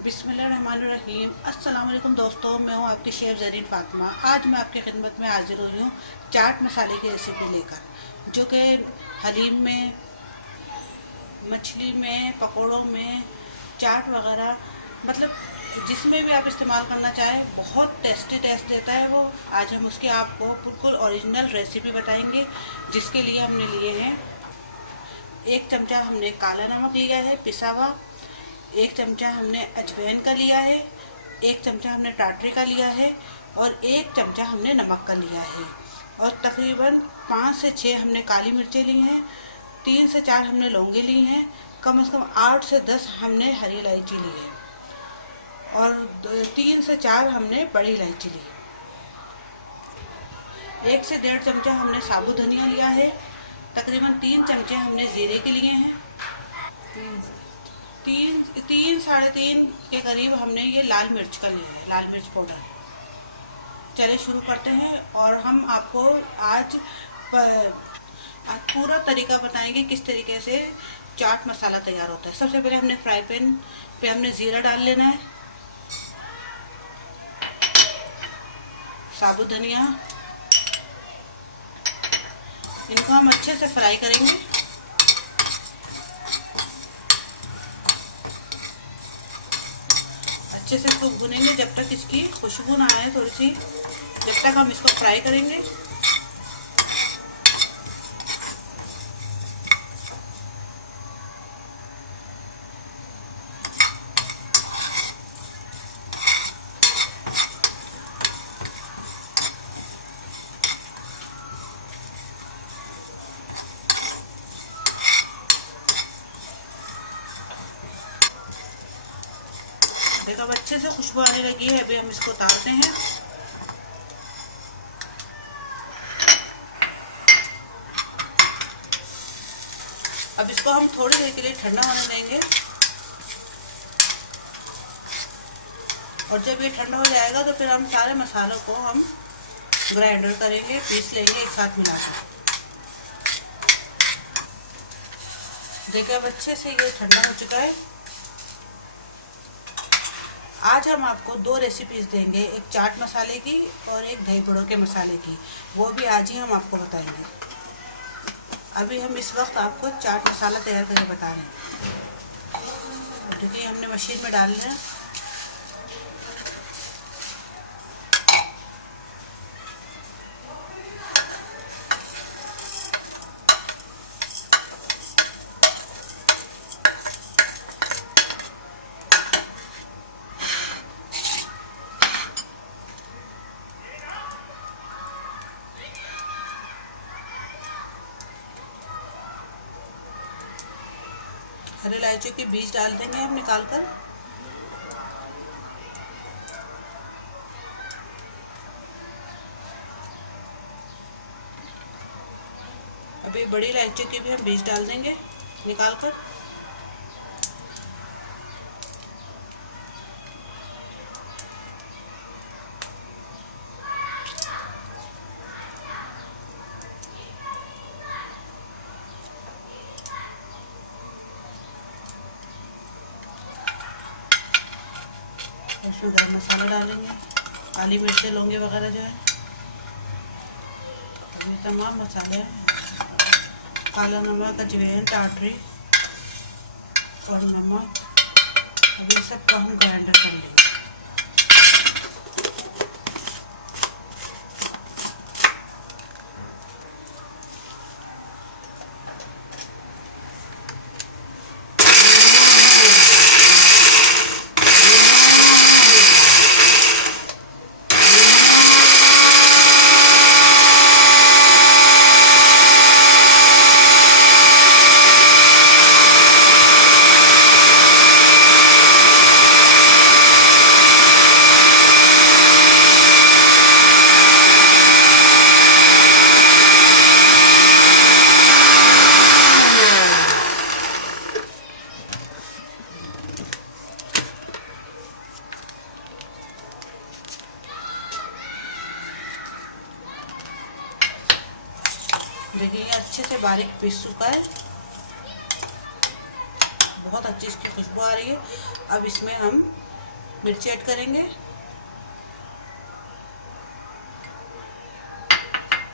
बिस्मिल्लाहिर्रहमानिर्रहीम। अस्सलाम वालेकुम दोस्तों, मैं हूं आपकी शेफ़ ज़रीन फ़ातिमा। आज मैं आपकी खिदमत में हाज़िर हुई हूँ चाट मसाले की रेसिपी लेकर, जो कि हलीम में, मछली में, पकोड़ों में, चाट वगैरह, मतलब जिसमें भी आप इस्तेमाल करना चाहें बहुत टेस्टी टेस्ट देता है वो। आज हम उसकी आपको बिल्कुल ओरिजिनल रेसिपी बताएंगे, जिसके लिए हमने लिए हैं 1 चमचा हमने काला नमक लिया है पिसा हुआ, 1 चमचा हमने अजवाइन का लिया है, 1 चमचा हमने टाटरी का लिया है और 1 चमचा हमने नमक का लिया है। और तकरीबन 5 से 6 हमने काली मिर्चें ली हैं, 3 से 4 हमने लौंगे ली हैं, कम से कम 8 से 10 हमने हरी इलायची ली है और 3 से 4 हमने बड़ी इलायची ली है। 1 से 1.5 चमचा हमने साबुत धनिया लिया है, तकरीबन 3 चमचे हमने ज़ीरे के लिए हैं, 3-3.5 के करीब हमने ये लाल मिर्च का लिया है, लाल मिर्च पाउडर। चलिए शुरू करते हैं और हम आपको आज पूरा तरीका बताएंगे किस तरीके से चाट मसाला तैयार होता है। सबसे पहले हमने फ्राई पैन पे हमने ज़ीरा डाल लेना है, साबुत धनिया, इनको हम अच्छे से फ्राई करेंगे। अच्छे से इसको भुनेंगे जब तक इसकी खुशबू ना आए थोड़ी सी, जब तक हम इसको फ्राई करेंगे। देखो अब अच्छे से खुशबू आने लगी है, अभी हम इसको उतारते हैं। अब इसको हम थोड़ी देर के लिए ठंडा होने देंगे और जब ये ठंडा हो जाएगा तो फिर हम सारे मसालों को हम ग्राइंडर करेंगे, पीस लेंगे एक साथ मिला कर। देखिए अब अच्छे से ये ठंडा हो चुका है। आज हम आपको 2 रेसिपीज़ देंगे, एक चाट मसाले की और एक दही बड़ों के मसाले की, वो भी आज ही हम आपको बताएंगे। अभी हम इस वक्त आपको चाट मसाला तैयार करके बता रहे हैं। देखिए हमने मशीन में डाल लिया, हरी इलायची के बीज डाल देंगे हम निकाल कर। अभी बड़ी इलायची के भी हम बीज डाल देंगे निकाल कर। उसमें गरम मसाला डालेंगे, काली मिर्चें, लौंगे वगैरह जो है, ये तमाम मसाले, काला नमक, अजवाइन, टाटरी और नमक, अभी सबको हम ग्राइंडर कर लेंगे। देखिए ये अच्छे से बारीक पीस चुका है, बहुत अच्छी इसकी खुशबू आ रही है। अब इसमें हम मिर्ची ऐड करेंगे।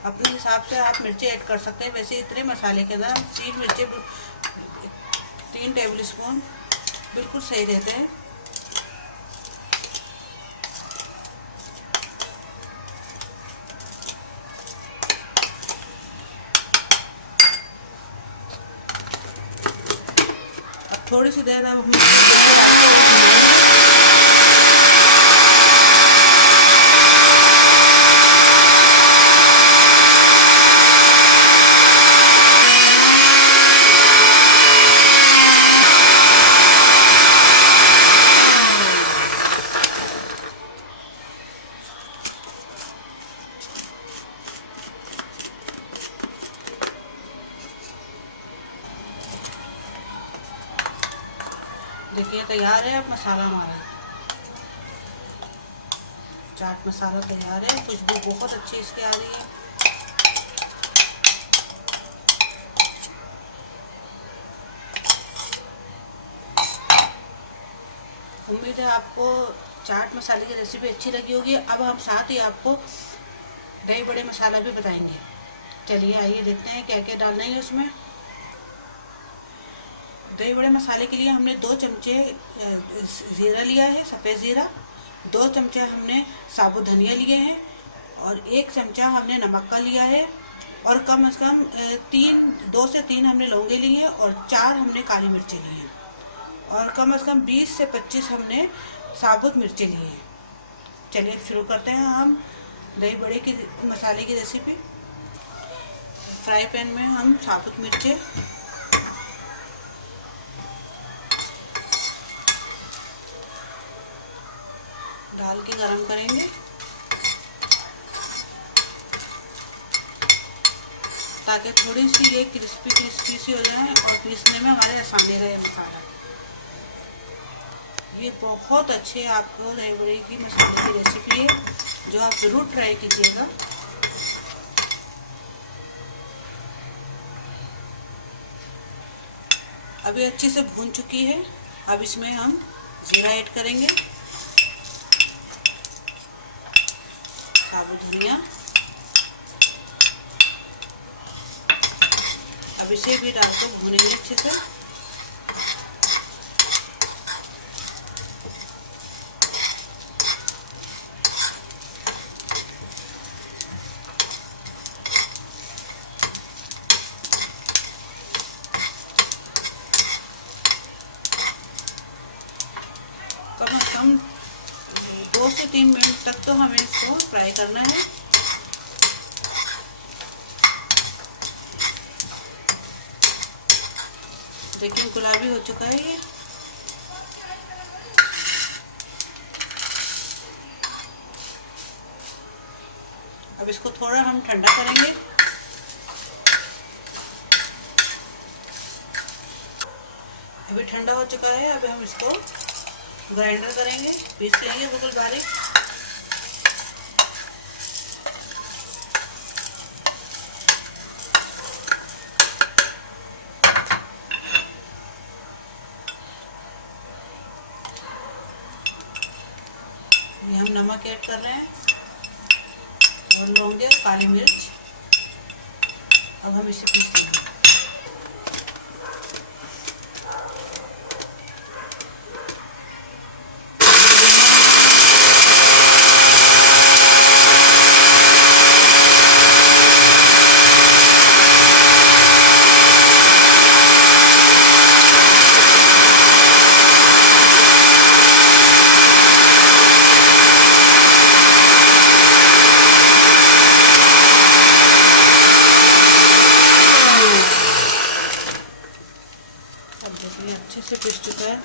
अपने हिसाब से आप मिर्ची ऐड कर सकते हैं। वैसे इतने मसाले के अंदर हम 3 टेबल स्पून बिल्कुल सही रहते हैं। अब थोड़ी सी देर अब हम देखिए तैयार है। अब मसाला हमारा चाट मसाला तैयार है। खुशबू बहुत अच्छी इसकी आ रही है। उम्मीद है आपको चाट मसाले की रेसिपी अच्छी लगी होगी। अब हम साथ ही आपको दही बड़े मसाला भी बताएंगे। चलिए आइए देखते हैं क्या क्या डालना है उसमें। दही बड़े मसाले के लिए हमने 2 चमचे ज़ीरा लिया है, सफ़ेद ज़ीरा। 2 चमचे हमने साबुत धनिया लिए हैं और 1 चमचा हमने नमक का लिया है। और कम से कम 2 से 3 हमने लौंगे लिए हैं और 4 हमने काली मिर्चें ली हैं और कम से कम 20 से 25 हमने साबुत मिर्चें ली हैं। चलिए अब शुरू करते हैं हम दही बड़े की मसाले की रेसिपी। फ्राई पैन में हम साबुत मिर्चें डाल के गरम करेंगे ताकि थोड़ी सी ये क्रिस्पी सी हो जाए और पीसने में हमारे आसानी रहे मसाला। ये बहुत अच्छे आपको दही बड़े की मसाले की रेसिपी है जो आप ज़रूर ट्राई कीजिएगा। अभी अच्छी से भून चुकी है। अब इसमें हम जीरा ऐड करेंगे, साबुत धनिया। अब इसे भी डालकर भूनेंगे अच्छे से। कम से कम 2 से 3 मिनट तक तो हमें इसको फ्राई करना है। देखिए गुलाबी हो चुका है ये। अब इसको थोड़ा हम ठंडा करेंगे। अभी ठंडा हो चुका है। अभी हम इसको ग्राइंडर करेंगे, पीस लेंगे बिल्कुल बारीक। ये हम नमक ऐड कर रहे हैं और लौंगे, काली मिर्च। अब हम इसे पीस लेंगे। अच्छे से पिस चुका है।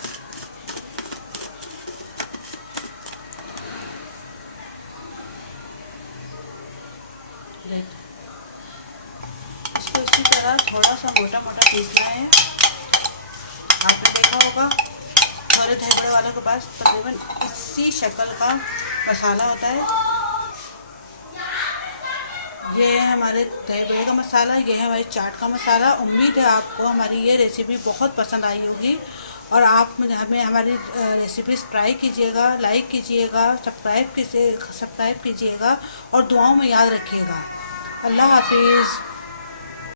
इसको इसी तरह थोड़ा सा मोटा मोटा पीसना है। आपने देखा होगा हमारे दही बड़े वालों के पास तकरीबन इसी शक्ल का मसाला होता है। ये है हमारे दही बड़े का मसाला, ये है हमारी चाट का मसाला। उम्मीद है आपको हमारी ये रेसिपी बहुत पसंद आई होगी और आप हमें हमारी रेसिपीज़ ट्राई कीजिएगा, लाइक कीजिएगा, सब्सक्राइब कीजिएगा और दुआओं में याद रखिएगा। अल्लाह हाफिज़।